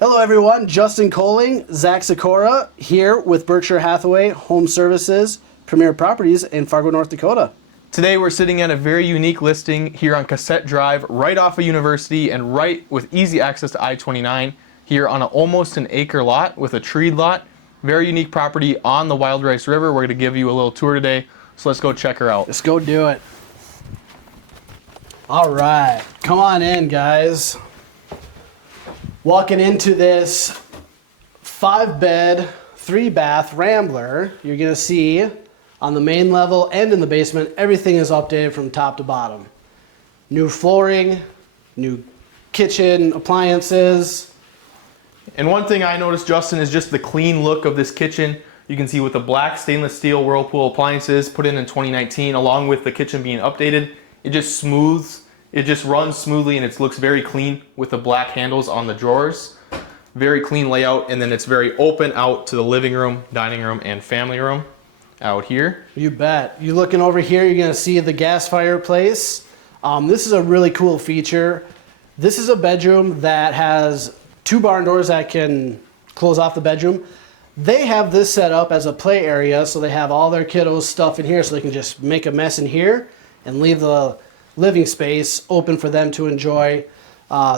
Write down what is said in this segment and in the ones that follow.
Hello everyone, Justin Kolling, Zach Sykora here with Berkshire Hathaway Home Services Premier Properties in Fargo, North Dakota. Today we're sitting at a very unique listing here on Cassette Drive, right off of University and right with easy access to I-29 here on almost an acre lot with a treed lot. Very unique property on the Wild Rice River. We're going to give you a little tour today, so let's go check her out. Let's go do it. All right, come on in guys. Walking into this 5-bed, 3-bath Rambler, you're gonna see on the main level and in the basement, everything is updated from top to bottom. New flooring, new kitchen appliances. And one thing I noticed, Justin, is just the clean look of this kitchen. You can see with the black stainless steel Whirlpool appliances put in 2019, along with the kitchen being updated, it just smooths. It just runs smoothly and it looks very clean with the black handles on the drawers. Very clean layout, and then it's very open out to the living room, dining room, and family room out here. You bet. You're looking over here, you're gonna see the gas fireplace. This is a really cool feature. This is a bedroom that has 2 barn doors that can close off the bedroom. They have this set up as a play area, so they have all their kiddos stuff in here so they can just make a mess in here and leave the living space open for them to enjoy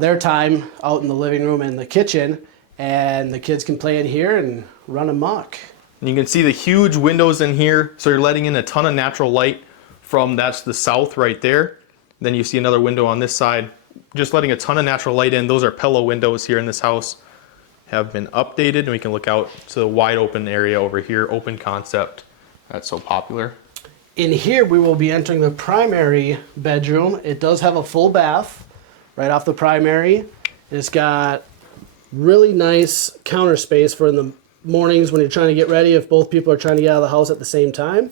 their time out in the living room and the kitchen, and the kids can play in here and run amok. And you can see the huge windows in here, so you're letting in a ton of natural light from, that's the south right there. Then you see another window on this side, just letting a ton of natural light in. Those are pillow windows here in this house, have been updated, and we can look out to the wide open area over here, open concept. That's so popular. In here, we will be entering the primary bedroom. It does have a full bath right off the primary. It's got really nice counter space for in the mornings when you're trying to get ready if both people are trying to get out of the house at the same time.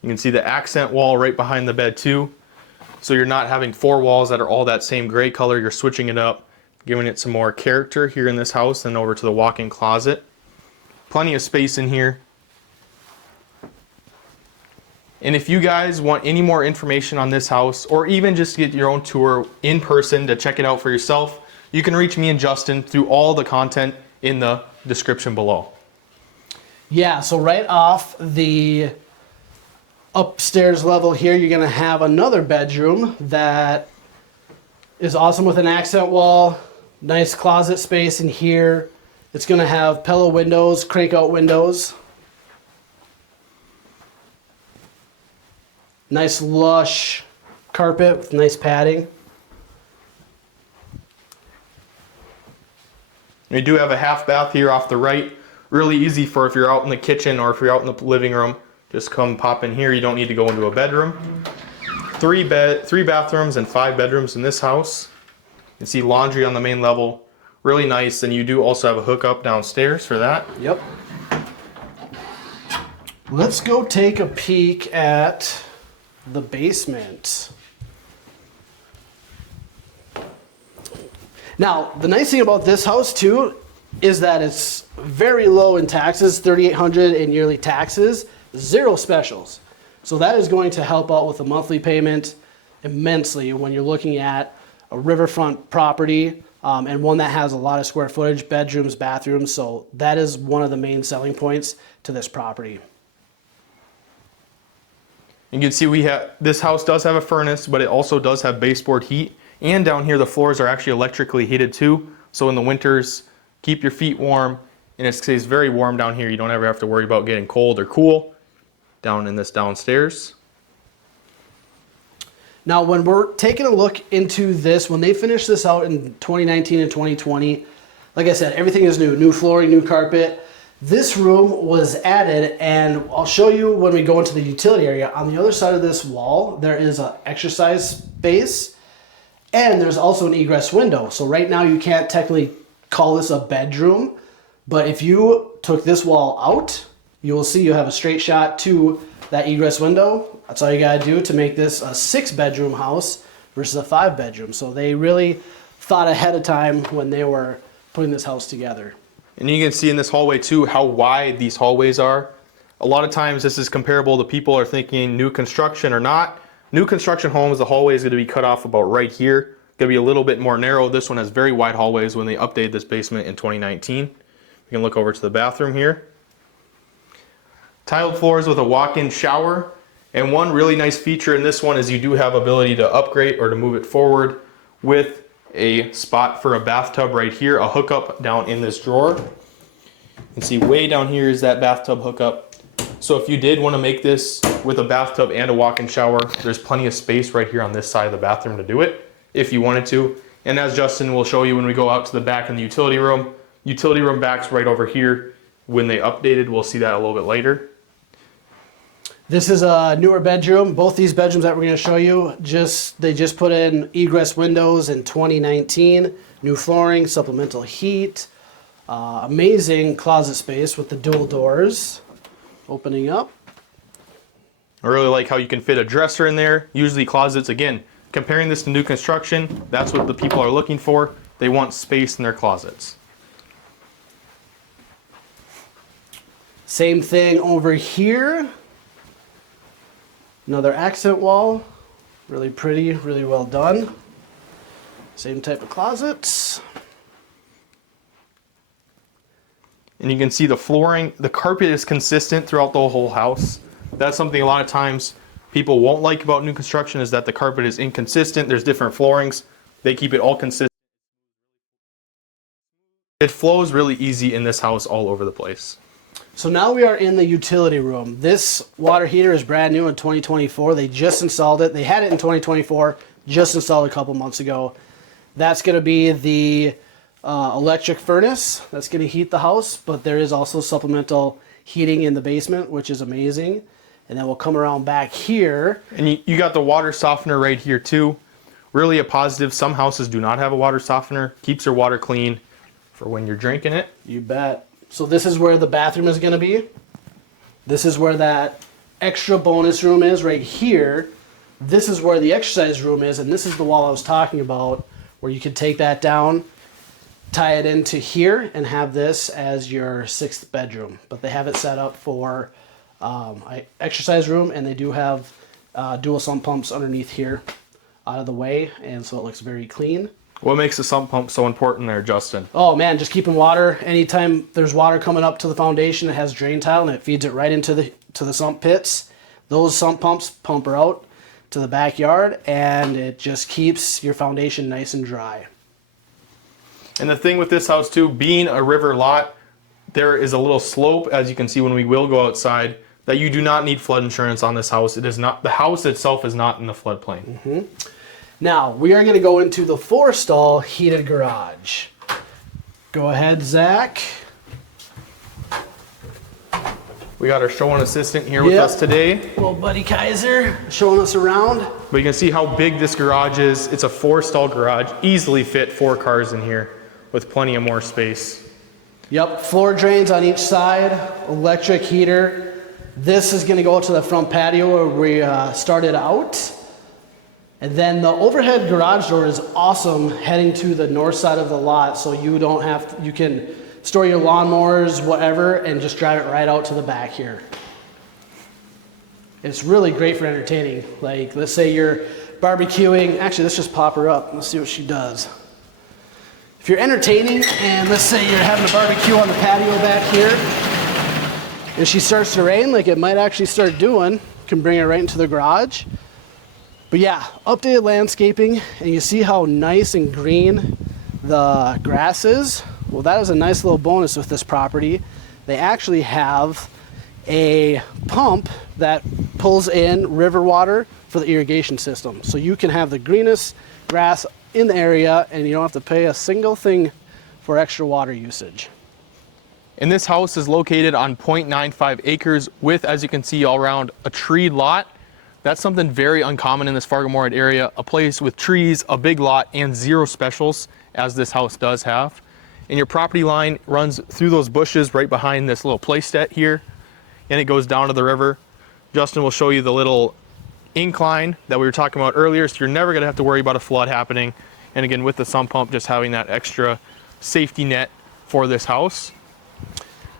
You can see the accent wall right behind the bed too. So you're not having 4 walls that are all that same gray color. You're switching it up, giving it some more character here in this house, and over to the walk-in closet. Plenty of space in here. And if you guys want any more information on this house, or even just get your own tour in person to check it out for yourself, you can reach me and Justin through all the content in the description below. Yeah, so right off the upstairs level here, you're gonna have another bedroom that is awesome with an accent wall, nice closet space in here. It's gonna have pillow windows, crank out windows. Nice lush carpet with nice padding. We do have a half bath here off the right. Really easy for if you're out in the kitchen or if you're out in the living room. Just come pop in here. You don't need to go into a bedroom. 3 bathrooms and 5 bedrooms in this house. You can see laundry on the main level. Really nice, and you do also have a hookup downstairs for that. Yep. Let's go take a peek at the basement. Now, the nice thing about this house too is that it's very low in taxes, $3,800 in yearly taxes, 0 specials. So that is going to help out with the monthly payment immensely when you're looking at a riverfront property. And one that has a lot of square footage, bedrooms, bathrooms, so that is one of the main selling points to this property. You can see this house does have a furnace, but it also does have baseboard heat. And down here, the floors are actually electrically heated too. So in the winters, keep your feet warm, and it stays very warm down here. You don't ever have to worry about getting cold or cool down in this downstairs. Now, when we're taking a look into this, when they finish this out in 2019 and 2020, like I said, everything is new. New flooring, new carpet. This room was added, and I'll show you when we go into the utility area. On the other side of this wall, there is an exercise space, and there's also an egress window. So right now, you can't technically call this a bedroom, but if you took this wall out, you will see you have a straight shot to that egress window. That's all you gotta do to make this a 6-bedroom house versus a 5-bedroom. So they really thought ahead of time when they were putting this house together. And you can see in this hallway too how wide these hallways are. A lot of times this is comparable to people are thinking new construction or not. New construction homes, the hallway is going to be cut off about right here. Gonna be a little bit more narrow. This one has very wide hallways when they updated this basement in 2019. You can look over to the bathroom here. Tiled floors with a walk-in shower. And one really nice feature in this one is you do have ability to upgrade or to move it forward with a spot for a bathtub right here, a hookup down in this drawer. You can see way down here is that bathtub hookup. So if you did want to make this with a bathtub and a walk-in shower, there's plenty of space right here on this side of the bathroom to do it if you wanted to. And as Justin will show you when we go out to the back in the utility room back's right over here. When they updated, we'll see that a little bit later. This is a newer bedroom. Both these bedrooms that we're going to show you, they just put in egress windows in 2019. New flooring, supplemental heat. Amazing closet space with the dual doors opening up. I really like how you can fit a dresser in there. Usually closets, again, comparing this to new construction, that's what the people are looking for. They want space in their closets. Same thing over here. Another accent wall. Really pretty, really well done. Same type of closets. And you can see the flooring, the carpet is consistent throughout the whole house. That's something a lot of times people won't like about new construction, is that the carpet is inconsistent. There's different floorings. They keep it all consistent. It flows really easy in this house all over the place. So now we are in the utility room. This water heater is brand new in 2024. They just installed it. They had it in 2024, just installed a couple months ago. That's going to be the electric furnace that's going to heat the house, but there is also supplemental heating in the basement, which is amazing. And then we'll come around back here. And you got the water softener right here too. Really a positive. Some houses do not have a water softener. Keeps your water clean for when you're drinking it. You bet. So this is where the bathroom is going to be. This is where that extra bonus room is right here. This is where the exercise room is, and this is the wall I was talking about, where you could take that down, tie it into here, and have this as your 6th bedroom. But they have it set up for exercise room, and they do have dual sump pumps underneath here out of the way, and so it looks very clean. What makes the sump pump so important there, Justin? Oh man, just keeping water. Anytime there's water coming up to the foundation, it has drain tile and it feeds it right into the sump pits. Those sump pumps pump her out to the backyard, and it just keeps your foundation nice and dry. And the thing with this house too, being a river lot, there is a little slope, as you can see when we will go outside, that you do not need flood insurance on this house. It is not, the house itself is not in the floodplain. Mm-hmm. Now, we are going to go into the 4-stall heated garage. Go ahead, Zach. We got our showing assistant here with us today. Little buddy Kaiser showing us around. But you can see how big this garage is. It's a 4-stall garage. Easily fit 4 cars in here with plenty of more space. Yep, floor drains on each side, electric heater. This is going to go to the front patio where we started out. And then the overhead garage door is awesome, heading to the north side of the lot, so you don't have to, you can store your lawnmowers, whatever, and just drive it right out to the back here. It's really great for entertaining. Like, let's say you're barbecuing. Actually, let's just pop her up. Let's see what she does. If you're entertaining, and let's say you're having a barbecue on the patio back here, and she starts to rain, like it might actually start doing, you can bring her right into the garage. But yeah, updated landscaping, and you see how nice and green the grass is. Well, that is a nice little bonus with this property. They actually have a pump that pulls in river water for the irrigation system. So you can have the greenest grass in the area, and you don't have to pay a single thing for extra water usage. And this house is located on 0.95 acres with, as you can see all around, a tree lot. That's something very uncommon in this Fargo-Moorhead area, a place with trees, a big lot, and 0 specials, as this house does have. And your property line runs through those bushes right behind this little playset here, and it goes down to the river. Justin will show you the little incline that we were talking about earlier, so you're never gonna have to worry about a flood happening. And again, with the sump pump, just having that extra safety net for this house.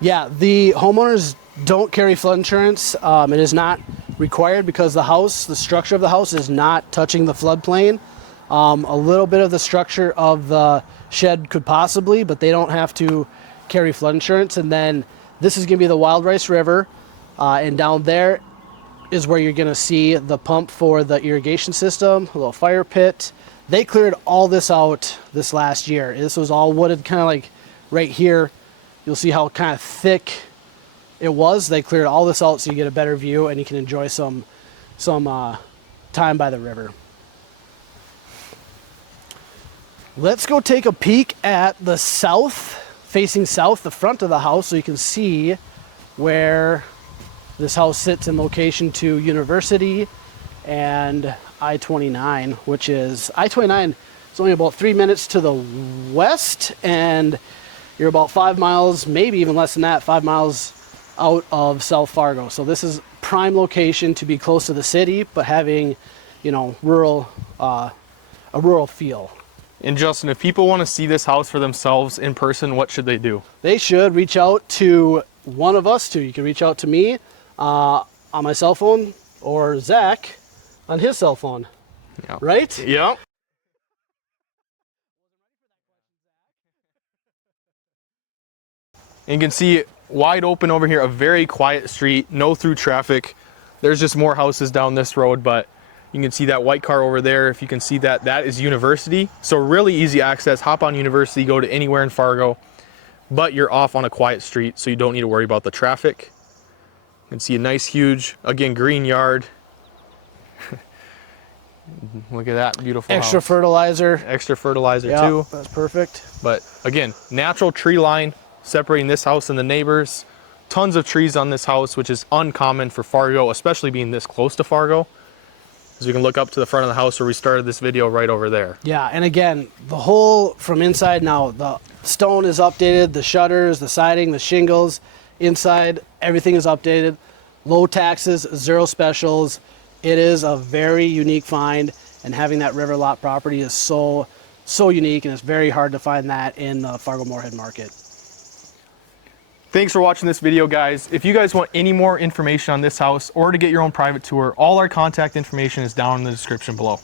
Yeah, the homeowners don't carry flood insurance. It is not required because the house, the structure of the house is not touching the floodplain. A little bit of the structure of the shed could possibly, but they don't have to carry flood insurance. And then this is going to be the Wild Rice River, and down there is where you're going to see the pump for the irrigation system, a little fire pit. They cleared all this out this last year. This was all wooded, kind of like right here. You'll see how kind of thick it was. They cleared all this out so you get a better view and you can enjoy some time by the river. Let's go take a peek at the south, facing south, the front of the house, so you can see where this house sits in location to University and I-29, which is I-29 is only about 3 minutes to the west, and you're about 5 miles, maybe even less than that, 5 miles out of South Fargo. So this is prime location to be close to the city, but having, you know, a rural feel. And Justin, if people want to see this house for themselves in person, what should they do? They should reach out to one of us two. You can reach out to me on my cell phone, or Zach on his cell phone. Yep. Right? Yep. And you can see wide open over here, a very quiet street, no through traffic. There's just more houses down this road, but you can see that white car over there. If you can see that, that is University. So really easy access. Hop on University, go to anywhere in Fargo, but you're off on a quiet street, so you don't need to worry about the traffic. You can see a nice, huge, again, green yard. Look at that beautiful Extra house. fertilizer. Extra fertilizer Yeah, too. that's perfect. But again, natural tree line separating this house and the neighbors. Tons of trees on this house, which is uncommon for Fargo, especially being this close to Fargo. As we can look up to the front of the house where we started this video, right over there. Yeah, and again, the whole from inside now, the stone is updated, the shutters, the siding, the shingles, inside, everything is updated. Low taxes, zero specials. It is a very unique find, and having that river lot property is so unique, and it's very hard to find that in the Fargo-Moorhead market. Thanks for watching this video, guys. If you guys want any more information on this house or to get your own private tour, all our contact information is down in the description below.